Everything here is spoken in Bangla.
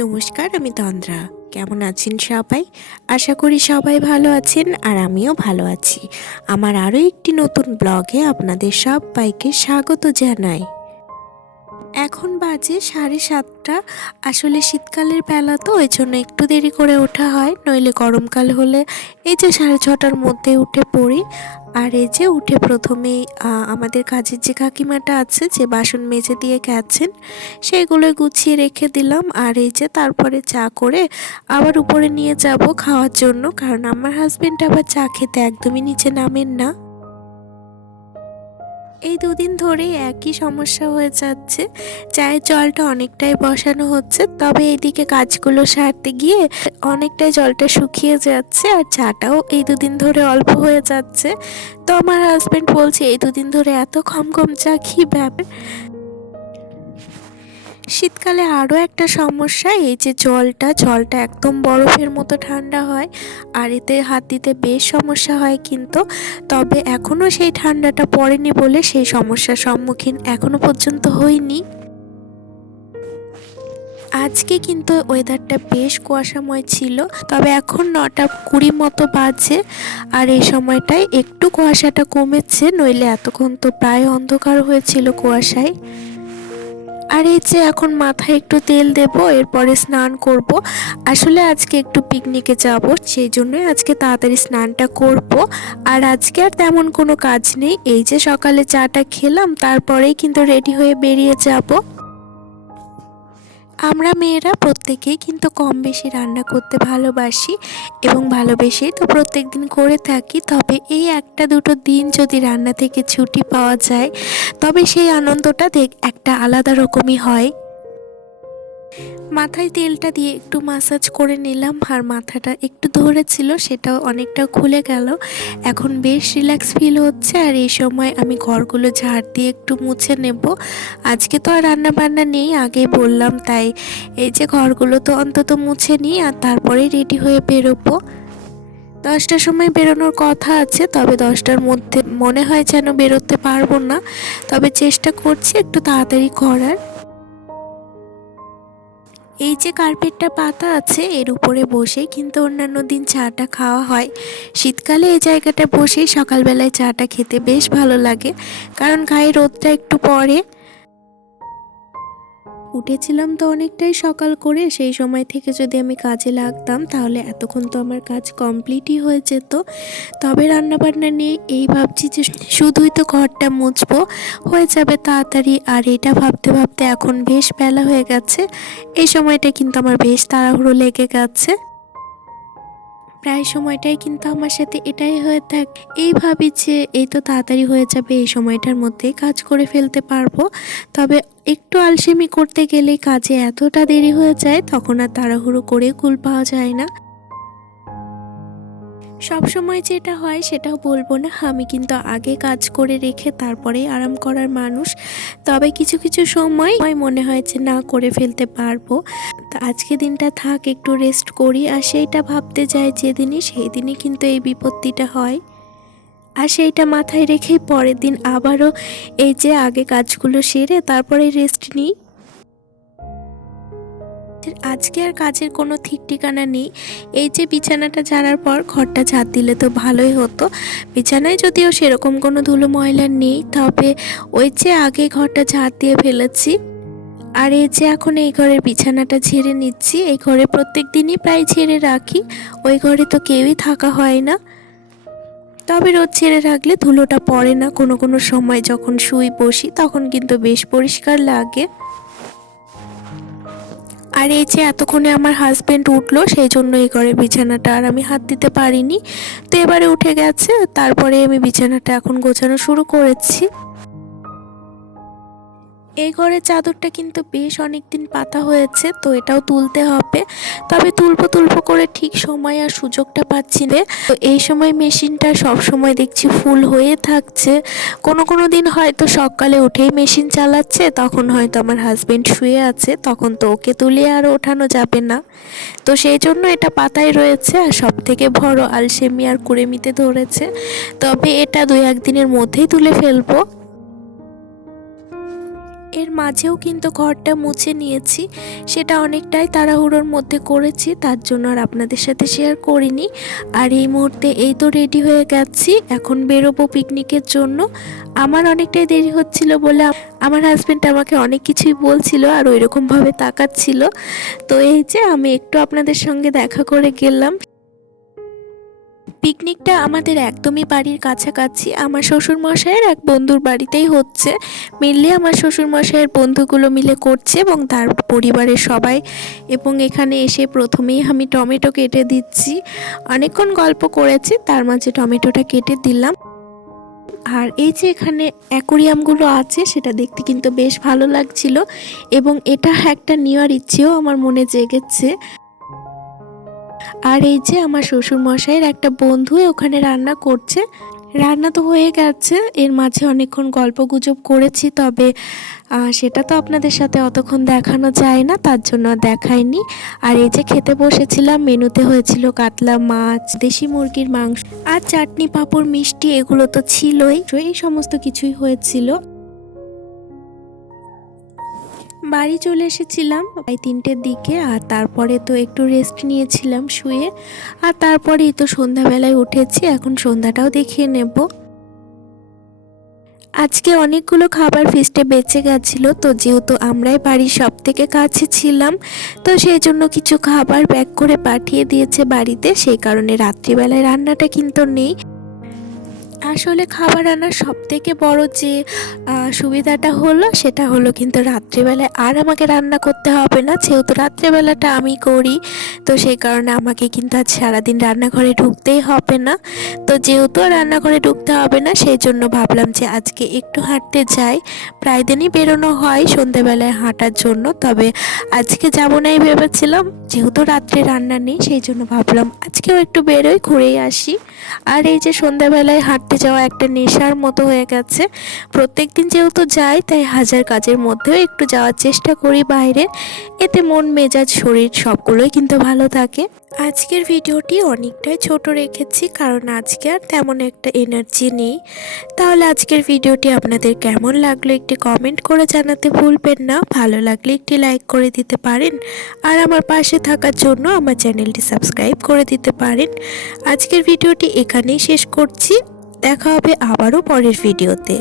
নমস্কার, আমি তন্দ্রা। কেমন আছেন সবাই? আশা করি সবাই ভালো আছেন আর আমিও ভালো আছি। আমার আরও একটি নতুন ব্লগে আপনাদের সবাইকে স্বাগত জানাই। এখন বাজে 7:30। আসলে শীতকালের বেলা তো, ওই জন্য একটু দেরি করে ওঠা হয়, নইলে গরমকাল হলে এই যে 6:30টার মধ্যে উঠে পড়ি। আর এই যে উঠে প্রথমেই আমাদের কাজের যে কাকিমাটা আছে, যে বাসন মেজে দিয়ে গেছেন, সেগুলো গুছিয়ে রেখে দিলাম। আর এই যে তারপরে চা করে আবার উপরে নিয়ে যাব খাওয়ার জন্য, কারণ আমার হাজবেন্ড আবার চা খেতে একদমই নিচে নামেন না। এই দুদিন ধরেই একই সমস্যা হয়ে যাচ্ছে, চায়ের জলটা অনেকটাই বসানো হচ্ছে, তবে এইদিকে কাজগুলো সারতে গিয়ে অনেকটাই জলটা শুকিয়ে যাচ্ছে, আর চাটাও এই দুদিন ধরে অল্প হয়ে যাচ্ছে। তো আমার হাজবেন্ড বলছে এই দুদিন ধরে এত কম কম চা কী ব্যাপার। শীতকালে আরও একটা সমস্যা, এই যে জলটা একদম বরফের মতো ঠান্ডা হয়, আর এতে হাত দিতে বেশ সমস্যা হয় কিন্তু। তবে এখনও সেই ঠান্ডাটা পড়েনি বলে সেই সমস্যার সম্মুখীন এখনও পর্যন্ত হইনি। আজকে কিন্তু ওয়েদারটা বেশ কুয়াশাময় ছিল, তবে এখন 9:20 মতো বাজে, আর এই সময়টায় একটু কুয়াশাটা কমেছে, নইলে এতক্ষণ তো প্রায় অন্ধকার হয়েছিল কুয়াশায়। আর এই যে এখন মাথায় একটু তেল দেব, এরপরে স্নান করব। আসলে আজকে একটু পিকনিকে যাব, সেই জন্যই আজকে তাড়াতাড়ি স্নানটা করব। আর আজকে আর তেমন কোনো কাজ নেই, এই যে সকালে চাটা খেলাম, তারপরেই কিন্তু রেডি হয়ে বেরিয়ে যাব। আমরা মেয়েরা প্রত্যেকেই কিন্তু কম বেশি রান্না করতে ভালোবাসি, এবং ভালোবেসেই তো প্রত্যেক দিন করে থাকি। তবে এই একটা দুটো দিন যদি রান্না থেকে ছুটি পাওয়া যায়, তবে সেই আনন্দটা একটা আলাদা রকমই হয়। মাথায় তেলটা দিয়ে একটু মাসাজ করে নিলাম, আর মাথাটা একটু ধরেছিল, সেটাও অনেকটা খুলে গেল। এখন বেশ রিল্যাক্স ফিল হচ্ছে। আর এই সময় আমি ঘরগুলো ঝাড় দিয়ে একটু মুছে নেব। আজকে তো আর রান্না বান্না নেই, আগেই বললাম, তাই এই যে ঘরগুলো তো অন্তত মুছে নিই, আর তারপরেই রেডি হয়ে বেরোবো। 10টার সময় বেরোনোর কথা আছে, তবে 10টার মধ্যে মনে হয় যেন বেরোতে পারবো না, তবে চেষ্টা করছি একটু তাড়াতাড়ি করার। এই যে কার্পেটটা পাতা আছে, এর উপরে বসে কিন্তু অন্যান্য দিন চাটা খাওয়া হয়। শীতকালে এই জায়গাটা বসেই সকালবেলায় চাটা খেতে বেশ ভালো লাগে, কারণ গায়ে রোদটা একটু পড়ে। উঠেছিলাম তো অনেকটাই সকাল করে, সেই সময় থেকে যদি আমি কাজে লাগতাম তাহলে এতক্ষণ তো আমার কাজ কমপ্লিটই হয়ে যেত। তবে রান্নাবান্না নিয়ে এই ভাবছি যে শুধুই তো ঘরটা মুছবো, হয়ে যাবে তাড়াতাড়ি। আর এটা ভাবতে ভাবতে এখন বেশ বেলা হয়ে গেছে, এই সময়টা কিন্তু আমার বেশ তাড়াহুড়ো লেগে গেছে। প্রায় সময়টাই কিন্তু আমার সাথে এটাই হয়ে থাকে, এই ভাবি যে এই তো তাড়াতাড়ি হয়ে যাবে, এই সময়টার মধ্যেই কাজ করে ফেলতে পারবো। তবে একটু আলসেমি করতে গেলেই কাজে এতটা দেরি হয়ে যায়, তখন আর তাড়াহুড়ো করে কুল পাওয়া যায় না। সব সময় যেটা হয় সেটাও বলবো না, আমি কিন্তু আগে কাজ করে রেখে তারপরেই আরাম করার মানুষ। তবে কিছু কিছু সময় মনে হয় যে না, করে ফেলতে পারবো, তা আজকে দিনটা থাক, একটু রেস্ট করি, আর সেইটা ভাবতে যাই যেদিনই, সেই দিনই কিন্তু এই বিপত্তিটা হয়। আর সেইটা মাথায় রেখেই পরের দিন আবারও এই যে আগে কাজগুলো সেরে তারপরে রেস্ট নিই। আজকে আর কাজের কোনো ঠিক ঠিকানা নেই। এই যে বিছানাটা ঝাড়ার পর ঘরটা ঝাড় দিলে তো ভালোই হতো। বিছানায় যদিও সেরকম কোনো ধুলো ময়লা নেই, তবে ওই যে আগে ঘরটা ঝাড় দিয়ে ফেলেছি। আর এই যে এখন এই ঘরের বিছানাটা ঝেড়ে নিচ্ছি। এই ঘরে প্রত্যেক দিনই প্রায় ঝেড়ে রাখি, ওই ঘরে তো কেউই থাকা হয় না। তবে রোজ ছেড়ে রাখলে ধুলোটা পড়ে না, কোনো কোনো সময় যখন শুই বসি তখন কিন্তু বেশ পরিষ্কার লাগে। আর এই যে এতক্ষণে আমার হাজবেন্ড উঠলো, সেই জন্য এই ঘরের বিছানাটা আর আমি হাত দিতে পারিনি, তো এবারে উঠে গেছে, তারপরে আমি বিছানাটা এখন গোছানো শুরু করেছি। এই ঘরের চাদরটা কিন্তু বেশ অনেকদিন পাতা হয়েছে, তো এটাও তুলতে হবে। তবে তুলবো করে ঠিক সময় আর সুযোগটা পাচ্ছি না। তো এই সময় মেশিনটা সব সময় দেখছি ফুল হয়ে থাকছে। কোনো দিন হয়তো সকালে উঠেই মেশিন চালাচ্ছে, তখন হয়তো আমার হাজবেন্ড শুয়ে আছে, তখন তো ওকে তুলে আর ওঠানো যাবে না, তো সেই জন্য এটা পাতায় রয়েছে। আর সব থেকে বড় আলসেমি আর কুড়েমিতে ধরেছে, তবে এটা 2-1 দিনের মধ্যেই তুলে ফেলবো। এর মাঝেও কিন্তু ঘরটা মুছে নিয়েছি, সেটা অনেকটাই তাড়াহুড়োর মধ্যে করেছি, তার জন্য আর আপনাদের সাথে শেয়ার করিনি। আর এই মুহূর্তে এই তো রেডি হয়ে গেছি, এখন বেরোবো পিকনিকের জন্য। আমার অনেকটাই দেরি হচ্ছিল বলে আমার হাজব্যান্ড আমাকে অনেক কিছুই বলছিল আর ওইরকমভাবে তাকাচ্ছিল। তো এই যে আমি একটু আপনাদের সঙ্গে দেখা করে গেলাম। পিকনিকটা আমাদের একদমই বাড়ির কাছাকাছি, আমার শ্বশুরমশাইয়ের এক বন্ধুর বাড়িতেই হচ্ছে। মিললে আমার শ্বশুরমশাইয়ের বন্ধুগুলো মিলে করছে এবং তার পরিবারের সবাই। এবং এখানে এসে প্রথমেই আমি টমেটো কেটে দিচ্ছি, অনেকক্ষণ গল্প করেছি, তার মাঝে টমেটোটা কেটে দিলাম। আর এই যে এখানে অ্যাকোরিয়ামগুলো আছে সেটা দেখতে কিন্তু বেশ ভালো লাগছিল এবং এটা একটা নেওয়ার ইচ্ছেও আমার মনে জেগেছে। আর এই যে আমার শ্বশুরমশাইয়ের একটা বন্ধু ওখানে রান্না করছে, রান্না তো হয়ে গেছে, এর মাঝে অনেকক্ষণ গল্পগুজব করেছি, তবে সেটা তো আপনাদের সাথে অতক্ষণ দেখানো যায় না, তার জন্য দেখাইনি। আর এই যে খেতে বসেছিলাম, মেনুতে হয়েছিল কাতলা মাছ, দেশি মুরগির মাংস আর চাটনি পাঁপড় মিষ্টি, এগুলো তো ছিলই, এই সমস্ত কিছুই হয়েছিল। বাড়ি চলে এসেছিলাম প্রায় 3টের দিকে, আর তারপরে তো একটু রেস্ট নিয়েছিলাম শুয়ে, আর তারপরেই তো সন্ধ্যাবেলায় উঠেছি, এখন সন্ধ্যাটাও দেখিয়ে নেব। আজকে অনেকগুলো খাবার ফিস্টে বেঁচে গেছিলো, তো যেহেতু আমরাই বাড়ির সব থেকে কাছে ছিলাম, তো সেই জন্য কিছু খাবার প্যাক করে পাঠিয়ে দিয়েছে বাড়িতে, সেই কারণে রাত্রিবেলায় রান্নাটা কিন্তু নেই। আসলে খাবার আনার সব থেকে বড় যে সুবিধাটা হলো সেটা হলো কিন্তু রাত্রিবেলায় আর আমাকে রান্না করতে হবে না, যেহেতু রাত্রিবেলাটা আমি করি, তো সেই কারণে আমাকে কিন্তু আজ সারাদিন রান্নাঘরে ঢুকতেই হবে না। তো যেহেতু আর রান্নাঘরে ঢুকতে হবে না, সেই জন্য ভাবলাম যে আজকে একটু হাঁটতে যাই। প্রায় দিনই বেরোনো হয় সন্ধ্যেবেলায় হাঁটার জন্য, তবে আজকে যাবো নাই ভেবেছিলাম, যেহেতু রাত্রে রান্না নেই সেই জন্য ভাবলাম আজকেও একটু বেরোই, ঘুরেই আসি। আর এই যে সন্ধ্যাবেলায় হাঁটতে যাওয়া একটা নেশার মতো হয়ে গেছে, প্রত্যেকদিন যেহেতু যাই তাই হাজার কাজের মধ্যেও একটু যাওয়ার চেষ্টা করি বাইরে, এতে মন মেজাজ শরীর সবগুলোই কিন্তু ভালো থাকে। আজকের ভিডিওটি অনেকটাই ছোট রেখেছি কারণ আজকে আর তেমন একটা এনার্জি নেই। তাহলে আজকের ভিডিওটি আপনাদের কেমন লাগলো একটি কমেন্ট করে জানাতে ভুলবেন না, ভালো লাগলে একটি লাইক করে দিতে পারেন, আর আমার পাশে থাকার জন্য আমার চ্যানেলটি সাবস্ক্রাইব করে দিতে পারেন। আজকের ভিডিওটি এখানেই শেষ করছি, দেখা হবে আবারও পরের ভিডিওতে।